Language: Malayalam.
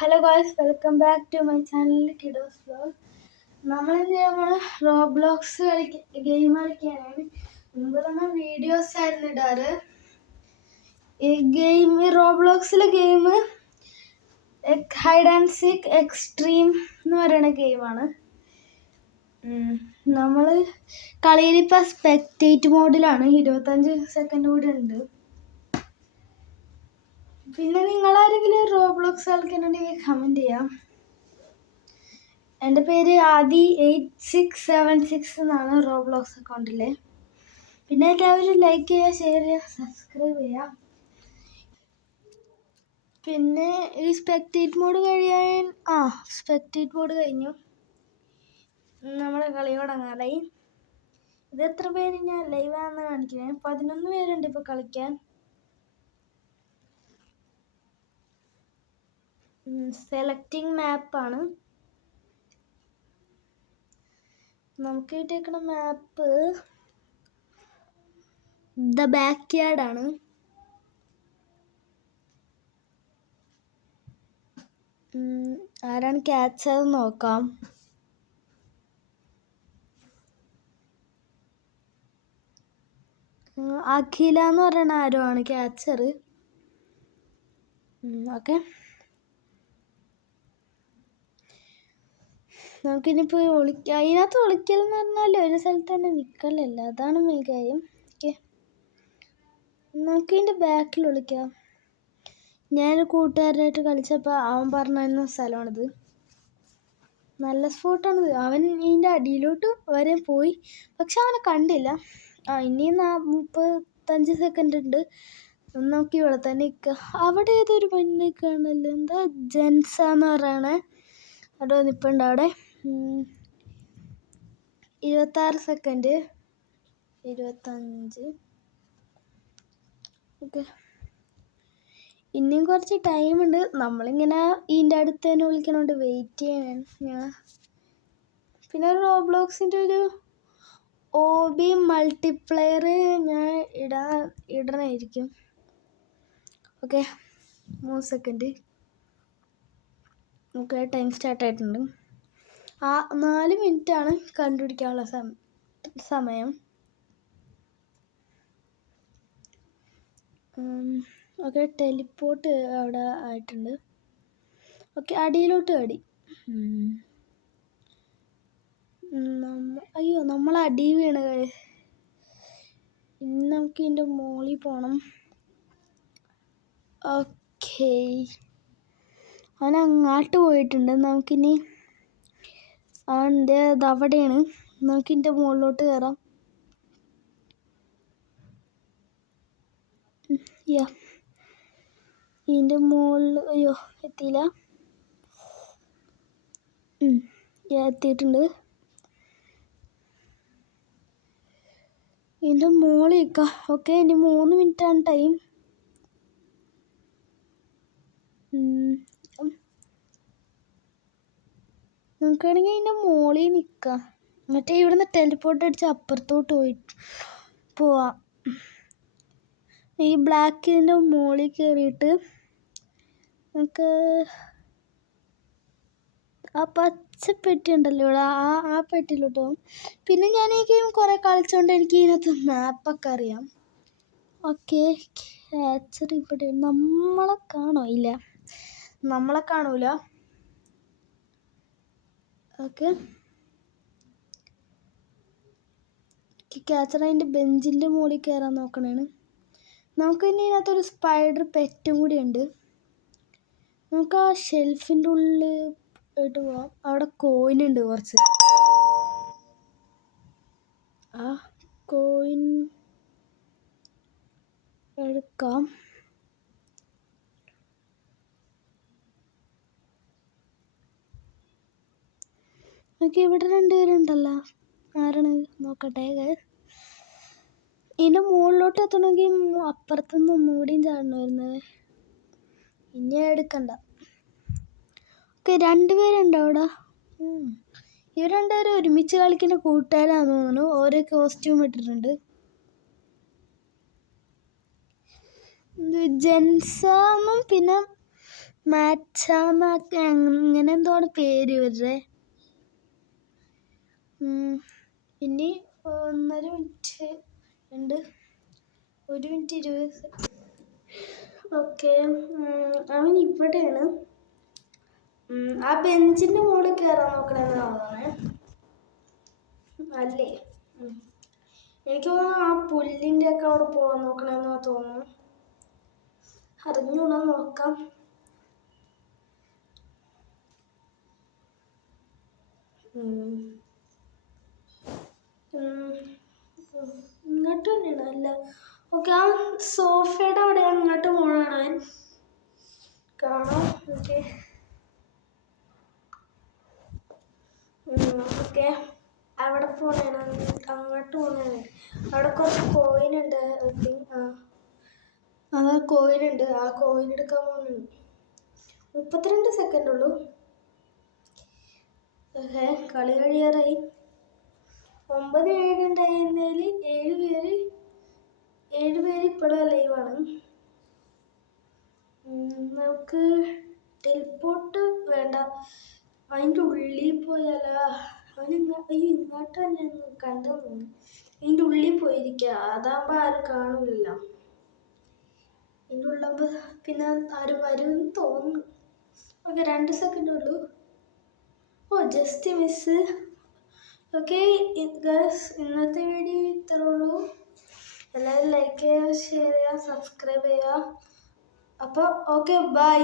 Hello guys, welcome back to my channel kiddos vlog. നമ്മളെന്ത് ചെയ്യാൻ റോബ്ലോക്സ് ഗെയിം കളിക്കാനാണ്. മുമ്പ് നമ്മൾ വീഡിയോസ് ആയിരുന്നു ഇടാറ്. ഈ ഗെയിം റോബ്ലോക്സിലെ game hide and seek extreme എന്ന് പറയുന്ന ഗെയിമാണ്. നമ്മൾ കളിയിലിപ്പോൾ സ്പെക്ടേറ്റ് മോഡിലാണ്. 25 സെക്കൻഡ് കൂടി ഉണ്ട്. പിന്നെ നിങ്ങളാരെങ്കിലും റോബ്ലോക്സ് കളിക്കുന്നുണ്ടെങ്കിൽ കമൻറ്റ് ചെയ്യാം. എൻ്റെ പേര് ആദി 8676 എന്നാണ് റോബ്ലോക്സ് അക്കൗണ്ടിൽ. പിന്നെ എല്ലാവരും ലൈക്ക് ചെയ്യുക, ഷെയർ ചെയ്യുക, സബ്സ്ക്രൈബ് ചെയ്യുക. പിന്നെ ഈ സ്പെക്ടേറ്റ് മോഡ് സ്പെക്ടേറ്റ് മോഡ് കഴിഞ്ഞു. നമ്മുടെ കളി തുടങ്ങാറായി. ഇത് എത്ര പേര് ഞാൻ ലൈവാണെന്ന് കാണിക്കുന്നത്? 11 പേരുണ്ട് ഇപ്പോൾ കളിക്കാൻ. സെലക്ടിങ് മാപ്പാണ്. നമുക്ക് കിട്ടിയേക്കുന്ന മാപ്പ് ദ ബാക്ക് യാർഡാണ്. ആരാണ് ക്യാച്ചർ നോക്കാം. അഖില എന്ന് പറയുന്ന ആരോ ആണ് ക്യാച്ചർ. ഓക്കെ, നമുക്കിനിപ്പോൾ അതിനകത്ത് ഒളിക്കലെന്ന് പറഞ്ഞാൽ ഒരു സ്ഥലത്ത് തന്നെ നിൽക്കലല്ല, അതാണ് മെയിൻ കാര്യം. ഓക്കെ, നമുക്കിതിൻ്റെ ബാക്കിൽ ഒളിക്കാം. ഞാനൊരു കൂട്ടുകാരനായിട്ട് കളിച്ചപ്പോൾ അവൻ പറഞ്ഞിരുന്ന സ്ഥലമാണിത്. നല്ല സ്പോട്ടാണിത്. അവൻ ഇതിൻ്റെ അടിയിലോട്ട് വരെ പോയി, പക്ഷെ അവനെ കണ്ടില്ല. ഇനിയും 35 സെക്കൻഡ് ഉണ്ട്. നമുക്ക് ഇവിടെ തന്നെ നിൽക്കാം. അവിടെ ഏതൊരു പെണ്ണ് നിൽക്കുകയാണല്ലോ, എന്താ ജെൻസാന്ന് പറയണേ, അവിടെ നിൽപ്പുണ്ട്. അവിടെ 26 സെക്കൻഡ്, 25. ഓക്കെ, ഇനിയും കുറച്ച് ടൈമുണ്ട്. നമ്മളിങ്ങനെ ഇതിൻ്റെ അടുത്ത് തന്നെ വിളിക്കണോണ്ട് വെയിറ്റ് ചെയ്യണം ഞാൻ. പിന്നെ റോബ്ലോക്സിൻ്റെ ഒരു OB മൾട്ടിപ്ലെയർ ഞാൻ ഇടണമായിരിക്കും. Okay, 3 second. Okay, time start ആയിട്ടുണ്ട്. 4 മിനിറ്റാണ് കണ്ടുപിടിക്കാനുള്ള സമയം. ഓക്കെ, ടെലിപ്പോർട്ട് അവിടെ ആയിട്ടുണ്ട്. ഓക്കെ, അടിയിലോട്ട് അടി. അയ്യോ, നമ്മൾ അടി വീണ്. ഇനി നമുക്ക് ഇതിൻ്റെ മുകളിൽ പോകണം. ഓക്കെ, അവൻ അങ്ങോട്ട് പോയിട്ടുണ്ട്. നമുക്കിനി അവൻ്റെ അവിടെയാണ്. നമുക്കിതിൻ്റെ മുകളിലോട്ട് കയറാം. ഇതിൻ്റെ മുകളിൽ അയ്യോ എത്തിയില്ല. എത്തിയിട്ടുണ്ട്. ഇതിൻ്റെ മുകളിൽ നിൽക്കാം. ഓക്കെ, ഇനി 3 മിനിറ്റാണ് ടൈം. നമുക്കാണെങ്കിൽ ഇതിൻ്റെ മുകളിൽ നിൽക്കാം. മറ്റേ ഇവിടുന്ന് ടെലിപ്പോർട്ട് അടിച്ച് അപ്പുറത്തോട്ട് പോവാം. ഈ ബ്ലാക്കിൻ്റെ മുകളിൽ കയറിയിട്ട് നമുക്ക് ആ പച്ചപ്പെട്ടി ഉണ്ടല്ലോ ഇവിടെ, ആ പെട്ടിയിലോട്ട് പോകും. പിന്നെ ഞാൻ ഈ ഗെയിം കുറേ കളിച്ചുകൊണ്ട് എനിക്ക് ഇതിനകത്ത് മാപ്പൊക്കെ അറിയാം. ഓക്കെ, ക്യാച്ചർ ഇവിടെ. നമ്മളെ കാണോ? ഇല്ല, നമ്മളെ കാണൂല. ഓക്കെ, ക്യാച്ചർ അതിൻ്റെ ബെഞ്ചിൻ്റെ മുകളിൽ കയറാൻ നോക്കണേണ്. നമുക്ക് ഇനി ഇതിനകത്തൊരു സ്പൈഡർ പെറ്റും കൂടി ഉണ്ട്. നമുക്ക് ആ ഷെൽഫിൻ്റെ ഉള്ളിൽ ആയിട്ട് പോവാം. അവിടെ കോയിൻ ഉണ്ട് കുറച്ച്. ആ കോയിൻ എടുക്കാം. ഓക്കെ, ഇവിടെ 2 പേരുണ്ടല്ലോ. ആരാണ് നോക്കട്ടെ. ഇതിൻ്റെ മുകളിലോട്ട് എത്തണമെങ്കിൽ അപ്പുറത്തുനിന്ന് ഒന്നുകൂടിയും ചാടണമായിരുന്നു. ഇനി എടുക്കണ്ട. ഓക്കെ, 2 പേരുണ്ട് അവിടെ. ഇവർ 2 പേരും ഒരുമിച്ച് കളിക്കുന്ന കൂട്ടുകാരാണെന്ന് തോന്നുന്നു. ഓരോ കോസ്റ്റ്യൂം ഇട്ടിട്ടുണ്ട്. ജെൻസാന്നും പിന്നെ മാച്ചാന്നൊക്കെ അങ്ങനെ എന്തോണ് പേര് ഇവരുടെ. ഇനി 1.5 മിനിറ്റ് ഉണ്ട്, 1 മിനിറ്റ് 20 സെക്കൻഡ്. ഓക്കെ, അവൻ ഇവിടെയാണ്. ആ ബെഞ്ചിൻ്റെ മുകളിൽ കയറാൻ നോക്കണമെന്ന് തോന്നണേ, അല്ലേ? എനിക്ക് തോന്നുന്നു ആ പുല്ലിൻ്റെ ഒക്കെ അവിടെ പോകാൻ നോക്കണമെന്ന് തോന്നുന്നു. അറിഞ്ഞൂടാ, നോക്കാം. ഇങ്ങോട്ട് തന്നെയാണ്, അല്ല. ഓക്കെ, ആ സോഫയുടെ അവിടെ അങ്ങോട്ട് പോകണം കാണാം. ഓക്കെ ഓക്കെ, അവിടെ പോകണേണ്, അങ്ങോട്ട് പോകണേണ്. അവിടെ കുറച്ച് കോയിനുണ്ട്. കോയിനുണ്ട്, ആ കോയിൻ എടുക്കാൻ പോകുന്നുണ്ട്. 32 സെക്കൻഡ് ഉള്ളൂ. ഓക്കെ, കളി കഴിയാറായി. 9 പേര് ഉണ്ടായിരുന്നതിൽ 7 പേര് ഇപ്പോഴും ലൈവാണ്. നമുക്ക് ടെലിപ്പോർട്ട് വേണ്ട, അതിൻ്റെ ഉള്ളിൽ പോയാലോ? ഇങ്ങോട്ട് തന്നെ കണ്ടു തോന്നുന്നു. ഇതിൻ്റെ ഉള്ളിൽ പോയിരിക്കുക, അതാകുമ്പോൾ ആരും കാണൂലല്ലോ. ഇതിൻ്റെ ഉള്ളാകുമ്പോൾ പിന്നെ ആരും വരുമെന്ന് തോന്നുന്നു. ഓക്കെ, 2 സെക്കൻഡ് ഉള്ളൂ. Just miss. ഓക്കെ ഗൈസ്, ഇന്നത്തെ വീഡിയോ ഇത്രേ ഉള്ളൂ. എല്ലാവരും ലൈക്ക് ചെയ്യുക, ഷെയർ ചെയ്യുക, സബ്സ്ക്രൈബ് ചെയ്യുക. അപ്പോൾ ഓക്കെ, ബൈ.